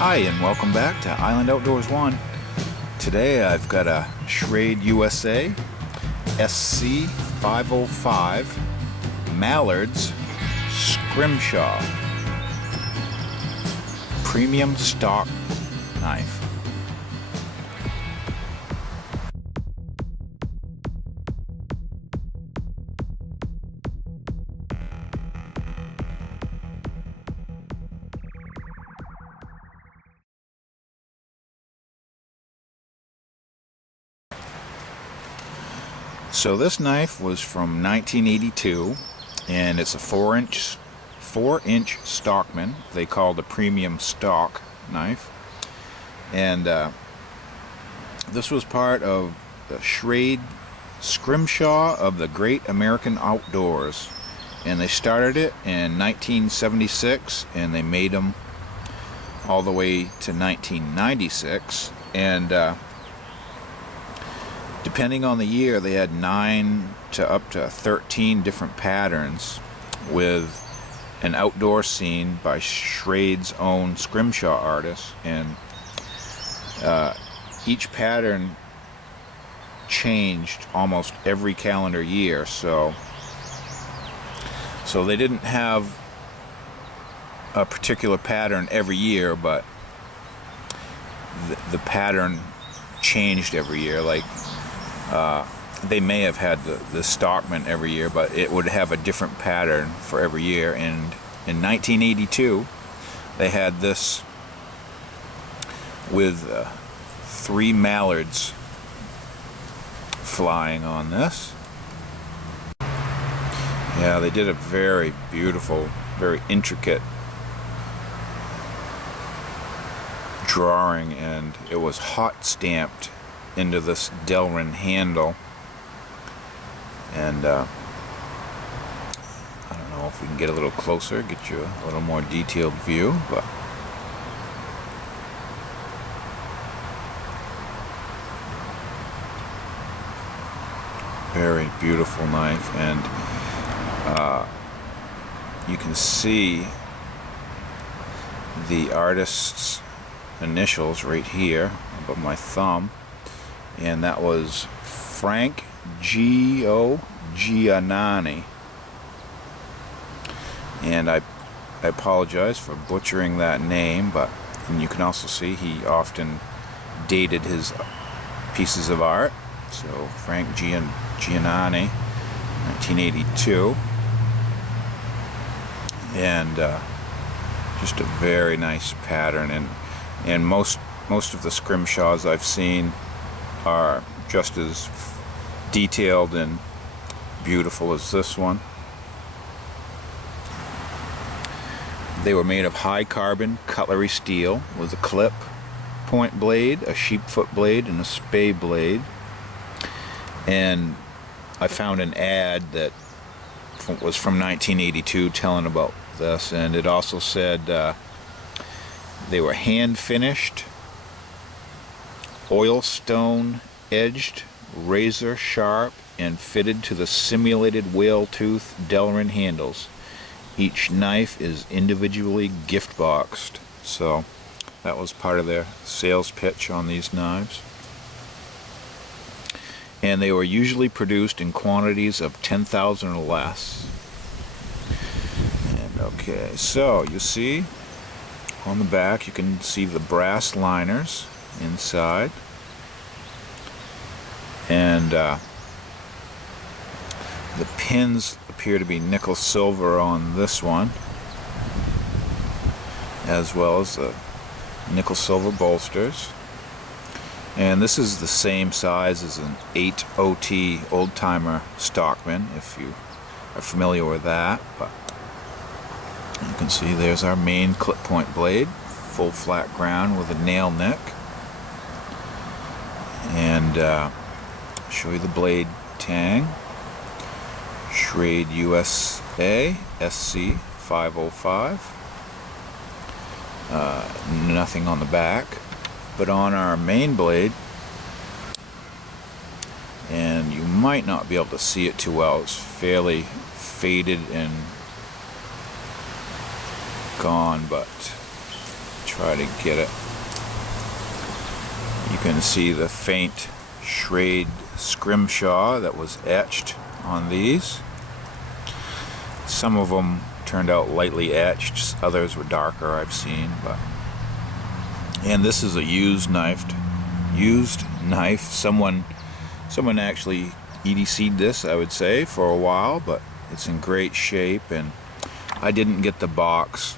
Hi and welcome back to Island Outdoors 1. Today I've got a Schrade U.S.A. SC505 Mallards Scrimshaw Premium Stock knife. So this knife was from 1982, and it's a 4-inch Stockman. They call it a Premium Stock knife, and this was part of the Schrade Scrimshaw of the Great American Outdoors, and they started it in 1976, and they made them all the way to 1996, and depending on the year, they had 9 to up to 13 different patterns with an outdoor scene by Schrade's own Scrimshaw artist, and each pattern changed almost every calendar year, so they didn't have a particular pattern every year, but the pattern changed every year. Like they may have had the Stockman every year, but it would have a different pattern for every year. And in 1982, they had this with 3 mallards flying on this. Yeah, they did a very beautiful, very intricate drawing, and it was hot stamped into this Delrin handle, and I don't know if we can get a little closer, get you a little more detailed view, but very beautiful knife. And you can see the artist's initials right here above my thumb, and that was Frank Giorgianni. And I apologize for butchering that name, but and you can also see he often dated his pieces of art. So Frank Giorgianni, 1982, and just a very nice pattern. And most of the Scrimshaws I've seen are just as detailed and beautiful as this one. They were made of high carbon cutlery steel with a clip point blade, a sheepsfoot blade, and a spey blade. And I found an ad that was from 1982 telling about this, and it also said they were hand finished, oil stone edged, razor sharp, and fitted to the simulated whale tooth Delrin handles. Each knife is individually gift boxed. So that was part of their sales pitch on these knives. And they were usually produced in quantities of 10,000 or less. And okay, so you see on the back you can see the brass liners inside, and the pins appear to be nickel silver on this one, as well as the nickel silver bolsters. And this is the same size as an 8 OT old-timer Stockman, if you are familiar with that. But you can see there's our main clip point blade, full flat ground with a nail nick. And show you the blade tang, Schrade U.S.A. SC505. Nothing on the back, but on our main blade, and you might not be able to see it too well, it's fairly faded and gone, but try to get it. You can see the faint Schrade Scrimshaw that was etched on these. Some of them turned out lightly etched, others were darker, I've seen. And this is a used knife. Someone actually EDC'd this, I would say, for a while, but it's in great shape. And I didn't get the box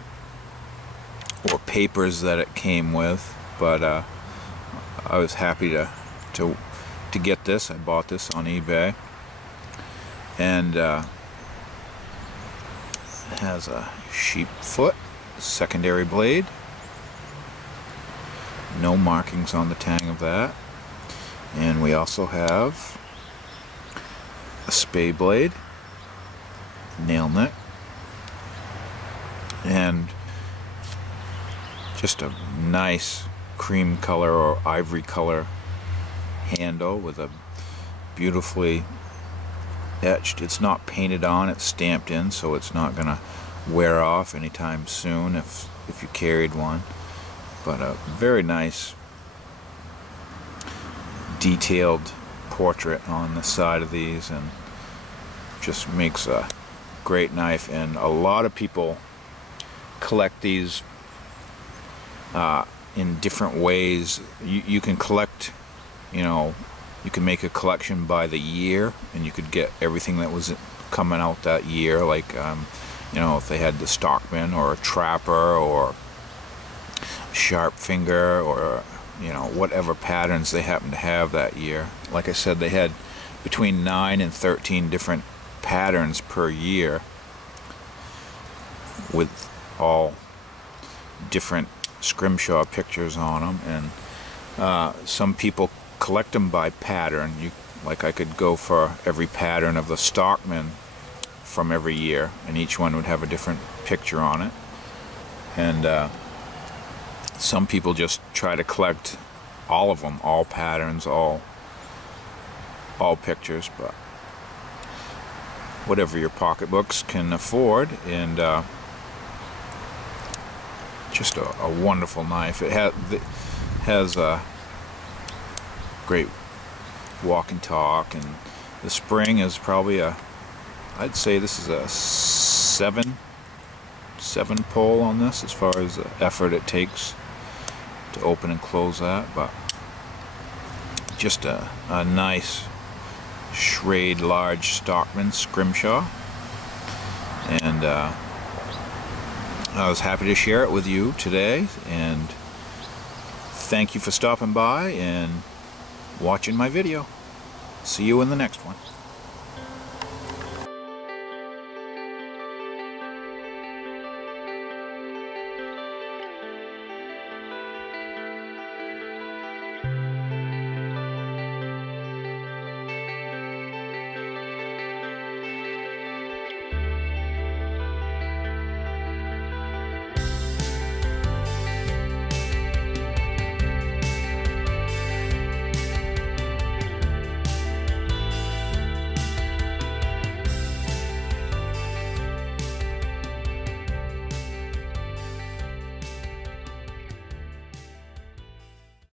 or papers that it came with, but I was happy to get this. I bought this on eBay, and it has a sheepsfoot secondary blade. No markings on the tang of that. And we also have a spey blade, nail neck, and just a nice cream color or ivory color handle with a beautifully etched. It's not painted on, it's stamped in, so it's not gonna wear off anytime soon if you carried one. But a very nice detailed portrait on the side of these, and just makes a great knife. And a lot of people collect these in different ways. You can collect, you can make a collection by the year, and you could get everything that was coming out that year, like if they had the Stockman or a Trapper or Sharp Finger, or whatever patterns they happen to have that year. Like I said, they had between 9 and 13 different patterns per year, with all different Scrimshaw pictures on them. And some people collect them by pattern. Like I could go for every pattern of the Stockman from every year, and each one would have a different picture on it. And some people just try to collect all of them, all patterns, all pictures. But whatever your pocketbooks can afford. And just a wonderful knife. It has a great walk and talk, and the spring is probably I'd say this is a 7 pull on this, as far as the effort it takes to open and close that. But just a nice Schrade large Stockman Scrimshaw, and I was happy to share it with you today. And thank you for stopping by and watching my video. See you in the next one.